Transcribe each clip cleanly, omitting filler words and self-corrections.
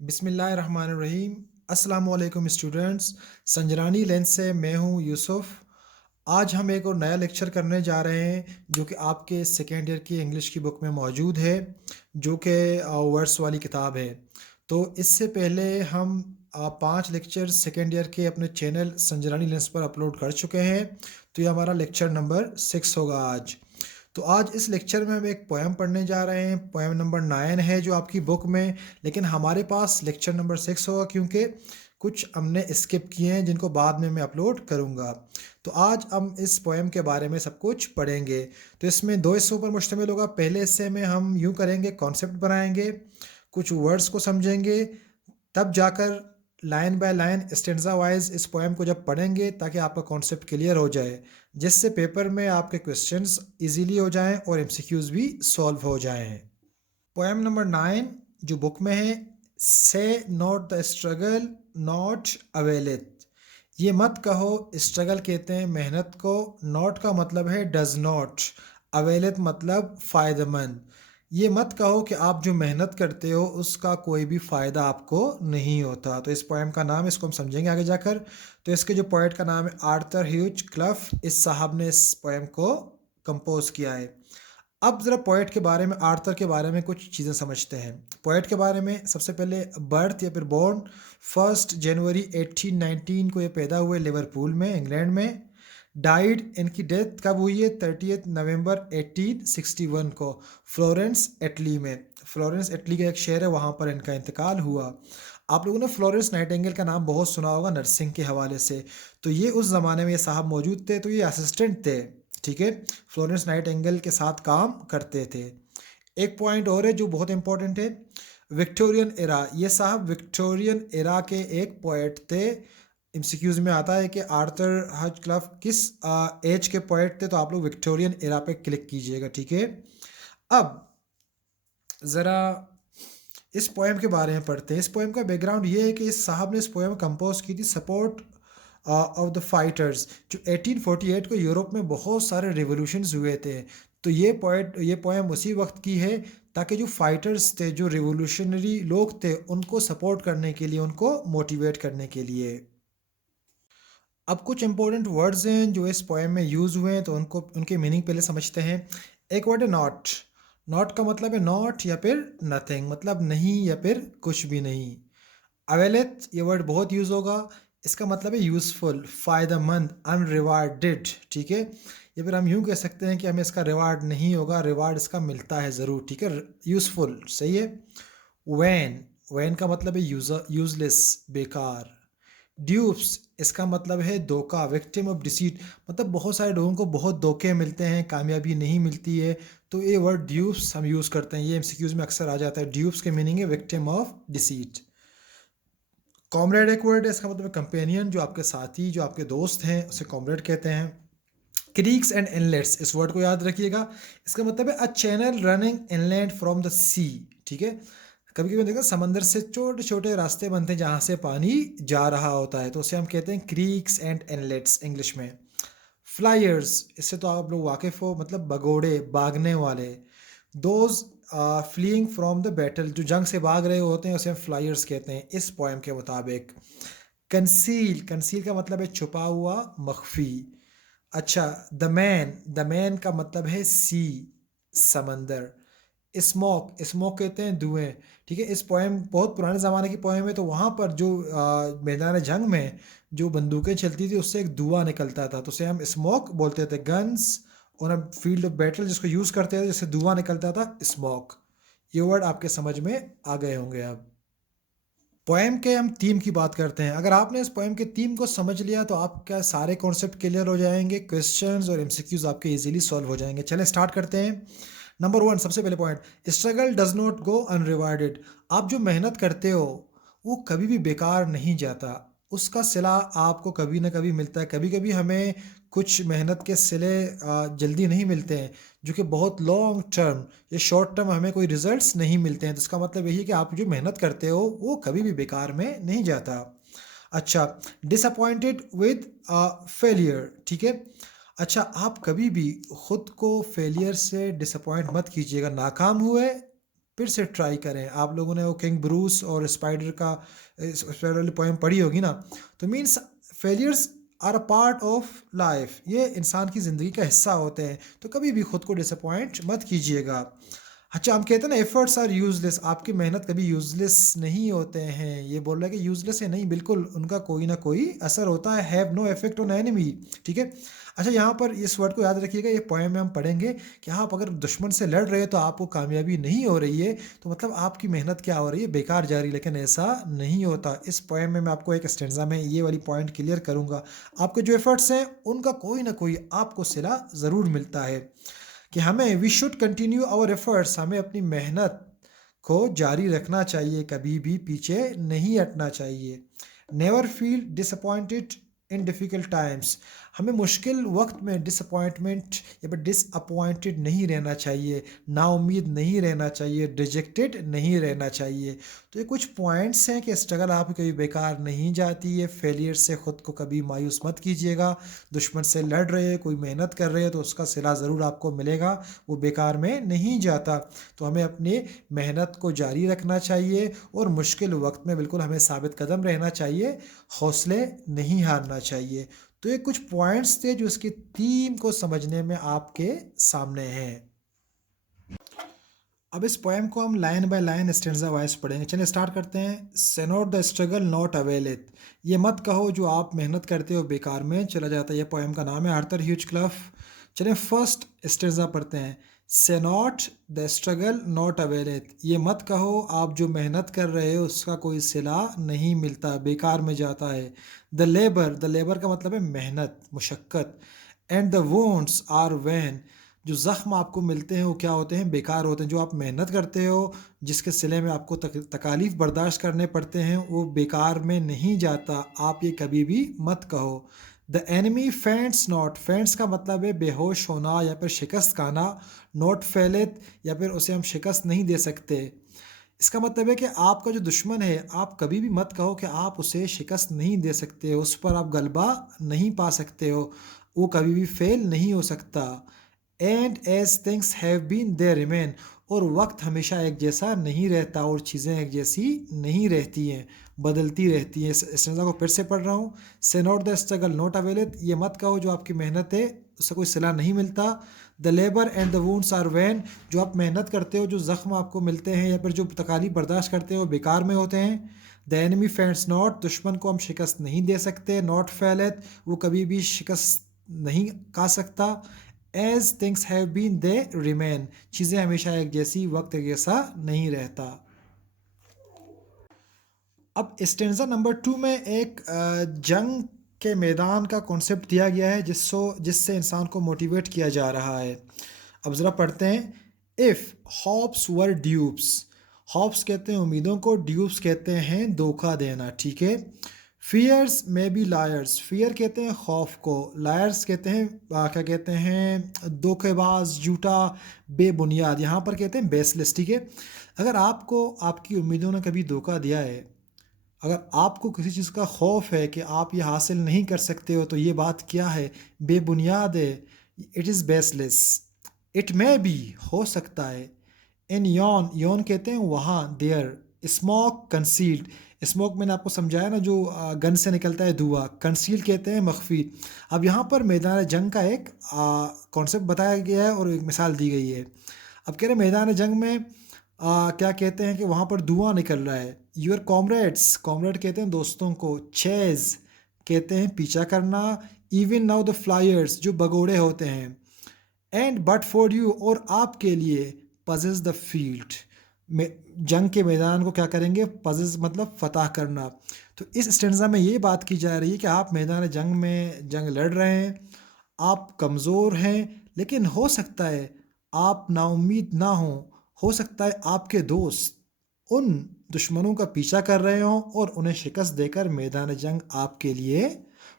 बिस्मिल्लाहिर्रहमानिर्रहीम। अस्सलामु अलैकुम स्टूडेंट्स। संजरानी लेंस से मैं हूँ यूसुफ। आज हम एक और नया लेक्चर करने जा रहे हैं जो कि आपके सेकेंड ईयर की इंग्लिश की बुक में मौजूद है, जो कि वर्ड्स वाली किताब है। तो इससे पहले हम 5 लेक्चर सेकेंड ईयर के अपने चैनल संजरानी लेंस पर अपलोड कर चुके हैं। तो ये हमारा लेक्चर नंबर 6 होगा आज। तो आज इस लेक्चर में हम एक पोएम पढ़ने जा रहे हैं। पोएम नंबर 9 है जो आपकी बुक में, लेकिन हमारे पास लेक्चर नंबर 6 होगा क्योंकि कुछ हमने स्किप किए हैं जिनको बाद में मैं अपलोड करूंगा। तो आज हम इस पोएम के बारे में सब कुछ पढ़ेंगे। तो इसमें 2 हिस्सों पर मुश्तमिल होगा। पहले हिस्से में हम यूँ करेंगे, कॉन्सेप्ट बनाएंगे, कुछ वर्ड्स को समझेंगे, तब जाकर line by line stanza wise इस पोएम को जब पढ़ेंगे ताकि आपका कॉन्सेप्ट क्लियर हो जाए, जिससे पेपर में आपके क्वेश्चंस इजीली हो जाएं और एमसीक्यूज भी सॉल्व हो जाएं। पोएम नंबर 9 जो बुक में है, से नॉट द स्ट्रगल नॉट अवेलेथ। ये मत कहो, स्ट्रगल कहते हैं मेहनत को, नॉट का मतलब है डज नॉट, अवेलेथ मतलब फ़ायदेमंद। ये मत कहो कि आप जो मेहनत करते हो उसका कोई भी फ़ायदा आपको नहीं होता। तो इस पोएम का नाम, इसको हम समझेंगे आगे जाकर। तो इसके जो पोएट का नाम है आर्थर ह्यूज क्लफ। इस साहब ने इस पोएम को कंपोज किया है। अब ज़रा पोएट के बारे में, आर्थर के बारे में कुछ चीज़ें समझते हैं। पोएट के बारे में सबसे पहले बर्थ या फिर बोर्न 1 जनवरी 1819 को ये पैदा हुए लिवरपूल में, इंग्लैंड में। डाइड, इनकी डेथ कब हुई है? 30 नवंबर 1861 को फ्लोरेंस इटली में। फ्लोरेंस इटली का एक शहर है, वहाँ पर इनका इंतकाल हुआ। आप लोगों ने फ्लोरेंस नाइटिंगेल का नाम बहुत सुना होगा नर्सिंग के हवाले से। तो ये उस ज़माने में ये साहब मौजूद थे, तो ये असिस्टेंट थे, ठीक है, फ्लोरेंस नाइटिंगेल के साथ काम करते थे। एक पॉइंट और है जो बहुत इंपॉर्टेंट है, विक्टोरियन एरा। ये साहब विक्टोरियन एरा के एक पोएट थे। एमसीक्यूज में आता है कि आर्थर हज क्लफ किस एज के पोएट थे, तो आप लोग विक्टोरियन एरा पे क्लिक कीजिएगा, ठीक है। अब ज़रा इस पोएम के बारे में पढ़ते हैं। इस पोएम का बैकग्राउंड ये है कि इस साहब ने इस पोएम कंपोज की थी सपोर्ट ऑफ द फाइटर्स। जो 1848 को यूरोप में बहुत सारे रिवोल्यूशंस हुए थे, तो ये पोएम उसी वक्त की है ताकि जो फाइटर्स थे, जो रिवोल्यूशनरी लोग थे, उनको सपोर्ट करने के लिए, उनको मोटिवेट करने के लिए। अब कुछ इंपॉर्टेंट वर्ड्स हैं जो इस पोएम में यूज़ हुए हैं, तो उनको, उनके मीनिंग पहले समझते हैं। एक वर्ड है नॉट। नॉट का मतलब है नॉट या फिर नथिंग, मतलब नहीं या फिर कुछ भी नहीं। अवेलेथ, ये वर्ड बहुत यूज़ होगा। इसका मतलब है यूज़फुल, फ़ायदेमंद, अनरिवार्डेड, ठीक है। या फिर हम यूँ कह सकते हैं कि हमें इसका रिवार्ड नहीं होगा, रिवार्ड इसका मिलता है ज़रूर, ठीक है। यूज़फुल, सही है। वैन, वैन का मतलब है यूज़लेस, बेकार। ड्यूप्स, इसका मतलब है धोखा, विक्टिम ऑफ डिसीट, मतलब बहुत सारे लोगों को बहुत धोखे मिलते हैं, कामयाबी नहीं मिलती है, तो ये वर्ड ड्यूप्स हम यूज़ करते हैं। ये एमसीक्यूज में अक्सर आ जाता है। ड्यूप्स के मीनिंग है विक्टिम ऑफ डिसीट। कॉमरेड एक वर्ड है, इसका मतलब है कंपेनियन, जो आपके साथी, जो आपके दोस्त हैं, उसे कॉमरेड कहते हैं। क्रीक्स एंड इनलेट्स, इस वर्ड को याद रखिएगा। इसका मतलब है a channel running inland from the sea, ठीक है। कभी कभी देखा समंदर से छोटे छोटे रास्ते बनते हैं जहाँ से पानी जा रहा होता है, तो उसे हम कहते हैं क्रीक्स एंड इनलेट्स इंग्लिश में। फ्लायर्स, इससे तो आप लोग वाकिफ़ हो, मतलब भगोड़े, भागने वाले। Those fleeing from the battle, जो जंग से भाग रहे होते हैं उसे हम फ्लायर्स कहते हैं इस पोएम के मुताबिक। कंसील, कंसील का मतलब है छुपा हुआ, मख्फी। अच्छा, द मैन का मतलब है सी, समंदर। स्मोक, स्मोक कहते हैं धुएं, ठीक है। इस पोएम बहुत पुराने ज़माने की पोएम है, तो वहाँ पर जो मैदान जंग में जो बंदूकें चलती थी उससे एक धुआं निकलता था, तो उसे हम स्मोक बोलते थे। गन्स और हम फील्ड ऑफ बैटल जिसको यूज़ करते थे, जिससे धुआं निकलता था, स्मोक। ये वर्ड आपके समझ में आ गए होंगे। अब पोएम के हम थीम की बात करते हैं। अगर आपने इस पोएम के थीम को समझ लिया तो आपका सारे कॉन्सेप्ट क्लियर हो जाएंगे, क्वेश्चंस और एमसीक्यूज आपके इजीली सॉल्व हो जाएंगे। चलें स्टार्ट करते हैं। नंबर 1, सबसे पहले point, struggle does not go unrewarded. आप जो मेहनत करते हो वो कभी भी बेकार नहीं जाता, उसका सिला आपको कभी ना कभी मिलता है। कभी कभी हमें कुछ मेहनत के सिले जल्दी नहीं मिलते हैं, जो कि बहुत लॉन्ग टर्म या शॉर्ट टर्म हमें कोई रिजल्ट्स नहीं मिलते हैं। तो इसका मतलब यही है कि आप जो मेहनत करते हो वो कभी भी बेकार में नहीं जाता। अच्छा, डिसअपॉइंटेड विद फेलियर, ठीक है। अच्छा, आप कभी भी खुद को फेलियर से डिसअपॉइंट मत कीजिएगा। नाकाम हुए फिर से ट्राई करें। आप लोगों ने वो किंग ब्रूस और स्पाइडर वाली पोएम पढ़ी होगी ना। तो means failures are a part of life, ये इंसान की ज़िंदगी का हिस्सा होते हैं। तो कभी भी खुद को डिसअपॉइंट मत कीजिएगा। अच्छा, हम कहते हैं ना एफर्ट्स आर यूजलेस, आपकी मेहनत कभी यूजलेस नहीं होते हैं। ये बोल रहा है कि यूजलेस है नहीं, बिल्कुल उनका कोई ना कोई असर होता है। Have no effect on enemy, ठीक है। अच्छा, यहाँ पर इस वर्ड को याद रखिएगा, ये पोएम में हम पढ़ेंगे कि आप अगर दुश्मन से लड़ रहे हैं तो आपको कामयाबी नहीं हो रही है, तो मतलब आपकी मेहनत क्या हो रही है, बेकार जा रही है। लेकिन ऐसा नहीं होता। इस पोएम में मैं आपको एक स्टेंजा में ये वाली पॉइंट क्लियर करूँगा। आपके जो एफर्ट्स हैं उनका कोई ना कोई आपको सिला ज़रूर मिलता है। कि हमें we should continue our efforts, हमें अपनी मेहनत को जारी रखना चाहिए, कभी भी पीछे नहीं हटना चाहिए। Never feel disappointed in difficult times, हमें मुश्किल वक्त में डिसअपॉइंटमेंट या फिर डिसअपॉइंटेड नहीं रहना चाहिए, नाउम्मीद नहीं रहना चाहिए, डिजेक्टेड नहीं रहना चाहिए। तो ये कुछ पॉइंट्स हैं कि स्ट्रगल आपकी कभी बेकार नहीं जाती है। फेलियर से ख़ुद को कभी मायूस मत कीजिएगा। दुश्मन से लड़ रहे हैं, कोई मेहनत कर रहे हैं, तो उसका सिला ज़रूर आपको मिलेगा, वो बेकार में नहीं जाता। तो हमें अपनी मेहनत को जारी रखना चाहिए और मुश्किल वक्त में बिल्कुल हमें साबित कदम रहना चाहिए, हौसले नहीं हारना चाहिए। तो ये कुछ पॉइंट्स थे जो इसकी थीम को समझने में आपके सामने हैं। अब इस पोएम को हम line by line stanza wise पढ़ेंगे। चलिए स्टार्ट करते हैं। से नॉट द स्ट्रगल नॉट अवेलेथ, ये मत कहो जो आप मेहनत करते हो बेकार में चला जाता है। ये पोएम का नाम है, आर्थर ह्यूज क्लफ। चलिए फर्स्ट स्टेंजा पढ़ते हैं। से नॉट द स्ट्रगल नॉट अवेलेथ, ये मत कहो आप जो मेहनत कर रहे हो उसका कोई सिला नहीं मिलता, बेकार में जाता है। द लेबर का मतलब है मेहनत, मुशक्क़त। एंड द वोंट्स आर वैन, जो ज़ख्म आपको मिलते हैं वो क्या होते हैं, बेकार होते हैं। जो आप मेहनत करते हो, जिसके सिले में आपको तकालीफ बर्दाश्त करने पड़ते हैं, वो बेकार में नहीं जाता। आप ये कभी भी मत कहो। द एनिमी फेंट्स नॉट, फेंट्स का मतलब है बेहोश होना या फिर शिकस्त खाना। नॉट फैलेत, या फिर उसे हम शिकस्त नहीं दे सकते। इसका मतलब है कि आपका जो दुश्मन है, आप कभी भी मत कहो कि आप उसे शिकस्त नहीं दे सकते हो, उस पर आप गलबा नहीं पा सकते हो, वो कभी भी फेल नहीं हो सकता। And as things have been they remain, और वक्त हमेशा एक जैसा नहीं रहता और चीज़ें एक जैसी नहीं रहती हैं, बदलती रहती हैं। इस स्टेंजा को फिर से पढ़ रहा हूँ। से नॉट द स्ट्रगल नॉट अवेलेड, ये मत कहो जो आपकी मेहनत है उससे कोई सिला नहीं मिलता। The labour and the wounds are vain, जो आप मेहनत करते हो, जो ज़ख्म आपको मिलते हैं या फिर जो तकालीफ बर्दाश्त करते हो, बेकार में होते हैं। द एनिमी फेंट्स नॉट, दुश्मन को हम शिकस्त नहीं दे सकते। नॉट फैलत, वो कभी भी शिकस्त नहीं खा सकता। As things have been they remain, चीज़ें हमेशा एक जैसी, वक्त एक जैसा नहीं रहता। अब स्टेंजा नंबर 2 में एक जंग के मैदान का कॉन्सेप्ट दिया गया है, जिससे इंसान को मोटिवेट किया जा रहा है। अब ज़रा पढ़ते हैं। इफ़ हॉप्स वर ड्यूब्स, हॉप्स कहते हैं उम्मीदों को, ड्यूब्स कहते हैं धोखा देना, ठीक है। फियर्स में बी लायर्स, फियर कहते हैं खौफ को, लायर्स कहते हैं क्या कहते हैं, धोखेबाज, झूठा, बेबुनियाद। यहाँ पर कहते हैं बेसलेस, ठीक है। अगर आपको आपकी उम्मीदों ने कभी धोखा दिया है, अगर आपको किसी चीज़ का खौफ है कि आप ये हासिल नहीं कर सकते हो, तो ये बात क्या है, बेबुनियाद है। It is baseless. It may be, हो सकता है। इन यॉन, यॉन कहते हैं वहाँ, देयर। स्मोक कंसील्ड, स्मोक मैंने आपको समझाया ना, जो गन से निकलता है धुआं। कंसील कहते हैं मख्फी। अब यहाँ पर मैदान जंग का एक कॉन्सेप्ट बताया गया है और एक मिसाल दी गई है। अब कह रहे मैदान जंग में क्या कहते हैं कि वहाँ पर धुआं निकल रहा है। यूर कॉमरेड्स, कॉमरेड कहते हैं दोस्तों को। चेज कहते हैं पीछा करना। इवन नाउ द फ्लायर्स, जो भगोड़े होते हैं। एंड बट फॉर यू, और आपके लिए। पजेस द फील्ड, में जंग के मैदान को क्या करेंगे, पजेस मतलब फतह करना। तो इस स्टेंजा में ये बात की जा रही है कि आप मैदान जंग में जंग लड़ रहे हैं, आप कमज़ोर हैं, लेकिन हो सकता है आप नाउम्मीद ना हो सकता है आपके दोस्त उन दुश्मनों का पीछा कर रहे हों और उन्हें शिकस्त देकर मैदान जंग आपके लिए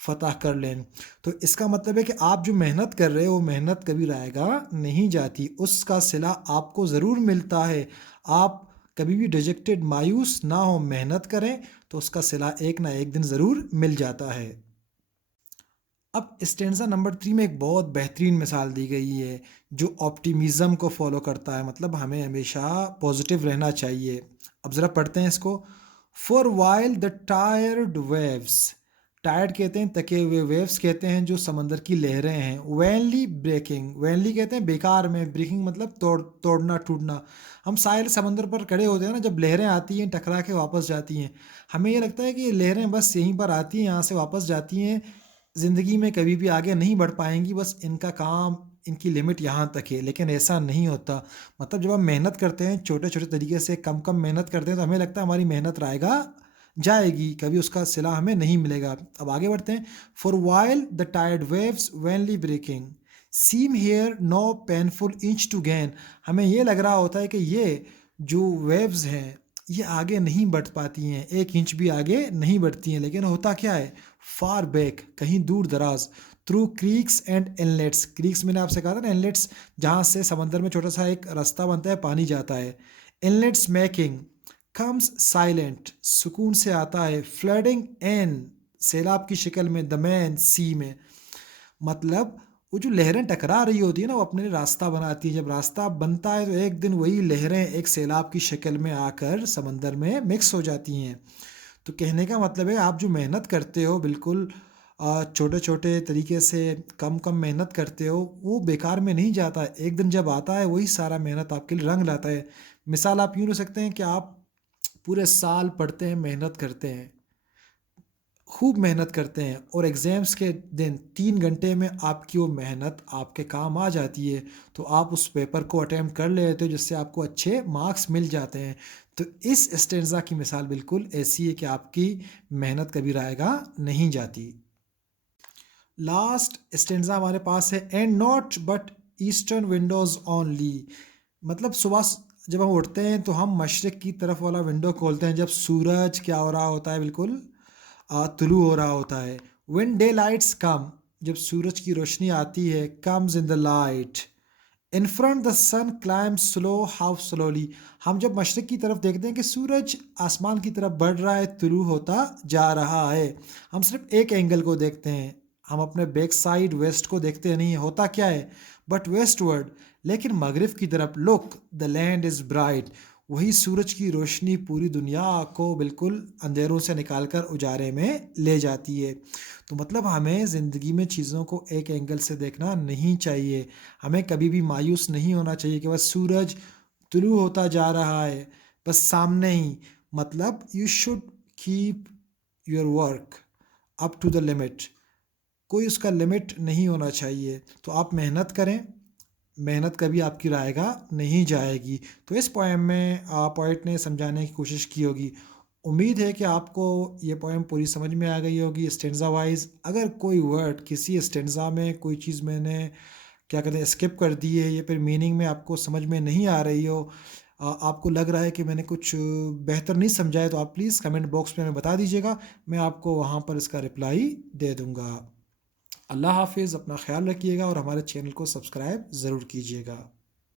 फतह कर लें। तो इसका मतलब है कि आप जो मेहनत कर रहे हो वो मेहनत कभी रायगा नहीं जाती, उसका सिला आपको ज़रूर मिलता है। आप कभी भी डिजेक्टेड, मायूस ना हो, मेहनत करें तो उसका सिला एक ना एक दिन ज़रूर मिल जाता है। अब स्टेंजा नंबर 3 में एक बहुत बेहतरीन मिसाल दी गई है, जो ऑप्टिमिज़्म को फ़ॉलो करता है, मतलब हमें हमेशा पॉज़िटिव रहना चाहिए। अब ज़रा पढ़ते हैं इसको। For while the tired waves, tired कहते हैं थके हुए, वेव्स कहते हैं जो समंदर की लहरें हैं। वैनली ब्रेकिंग, वैनली कहते हैं बेकार में, ब्रेकिंग मतलब तोड़ना टूटना। हम साहिल समंदर पर खड़े होते हैं ना, जब लहरें आती हैं टकरा के वापस जाती हैं, हमें ये लगता है कि ये लहरें बस यहीं पर आती हैं, यहाँ से वापस जाती हैं, ज़िंदगी में कभी भी आगे नहीं बढ़ पाएँगी, बस इनका काम, इनकी लिमिट यहाँ तक है। लेकिन ऐसा नहीं होता। मतलब जब हम मेहनत करते हैं छोटे-छोटे तरीके से, कम-कम मेहनत करते हैं, तो हमें लगता है हमारी मेहनत रायगा जाएगी, कभी उसका सिला हमें नहीं मिलेगा। अब आगे बढ़ते हैं। For while the tired waves vainly breaking seem here no painful inch to gain, हमें ये लग रहा होता है कि ये जो वेव्स हैं, ये आगे नहीं बढ़ पाती हैं, 1 इंच भी आगे नहीं बढ़ती हैं। लेकिन होता क्या है, फार बैक, कहीं दूर दराज, through creeks and inlets, creeks मैंने आपसे कहा था ना, इनलेट्स जहाँ से समंदर में छोटा सा एक रास्ता बनता है, पानी जाता है। इनलेट्स मेकिंग कम्स साइलेंट, सुकून से आता है। फ्लडिंग इन, सैलाब की शक्ल में। द मैन, सी में, मतलब वो जो लहरें टकरा रही होती है ना, वो अपने लिए रास्ता बनाती है। जब रास्ता बनता है तो एक दिन वही लहरें एक सैलाब की शक्ल में आकर समंदर में मिक्स हो जाती हैं। तो कहने का मतलब है, आप जो मेहनत करते हो बिल्कुल छोटे-छोटे तरीके से कम-कम मेहनत करते हो, वो बेकार में नहीं जाता। एक दिन जब आता है, वही सारा मेहनत आपके लिए रंग लाता है। मिसाल आप यूँ ले सकते हैं कि आप पूरे साल पढ़ते हैं, मेहनत करते हैं, खूब मेहनत करते हैं, और एग्ज़ाम्स के दिन 3 घंटे में आपकी वो मेहनत आपके काम आ जाती है, तो आप उस पेपर को अटेम्प्ट कर लेते हो, जिससे आपको अच्छे मार्क्स मिल जाते हैं। तो इस स्टेंज़ा की मिसाल बिल्कुल ऐसी है कि आपकी मेहनत कभी रायगा नहीं जाती। लास्ट स्टेंज़ा हमारे पास है, and not but eastern Windows only, मतलब जब हम उठते हैं तो हम मशरिक़ की तरफ वाला विंडो खोलते हैं, जब सूरज क्या हो रहा होता है, बिल्कुल तुलू हो रहा होता है। व्हेन डे लाइट्स कम, जब सूरज की रोशनी आती है, comes in the light, in front the sun climb slow how slowly, हम जब मशरिक़ की तरफ देखते हैं कि सूरज आसमान की तरफ बढ़ रहा है, तुलू होता जा रहा है, हम सिर्फ एक एंगल को देखते हैं, हम अपने बैक साइड वेस्ट को देखते नहीं, होता क्या है, बट वेस्टवर्ड, लेकिन मगरिब की तरफ, look the land is bright, वही सूरज की रोशनी पूरी दुनिया को बिल्कुल अंधेरों से निकालकर उजारे में ले जाती है। तो मतलब हमें ज़िंदगी में चीज़ों को एक एंगल से देखना नहीं चाहिए, हमें कभी भी मायूस नहीं होना चाहिए कि बस सूरज तुलू होता जा रहा है, बस सामने ही, मतलब you should keep your work up to the limit, कोई उसका लिमिट नहीं होना चाहिए। तो आप मेहनत करें, मेहनत कभी आपकी रायगा नहीं जाएगी। तो इस पोएम में पोएट ने समझाने की कोशिश की होगी। उम्मीद है कि आपको ये पोएम पूरी समझ में आ गई होगी स्टेंजा वाइज। अगर कोई वर्ड किसी स्टेंजा में, कोई चीज़ मैंने क्या कहते हैं स्किप कर दी है, या फिर मीनिंग में आपको समझ में नहीं आ रही हो, आपको लग रहा है कि मैंने कुछ बेहतर नहीं समझा है, तो आप प्लीज़ कमेंट बॉक्स में हमें बता दीजिएगा, मैं आपको वहाँ पर इसका रिप्लाई दे दूँगा। अल्लाह हाफ़िज़, अपना ख़्याल रखिएगा और हमारे चैनल को सब्सक्राइब ज़रूर कीजिएगा।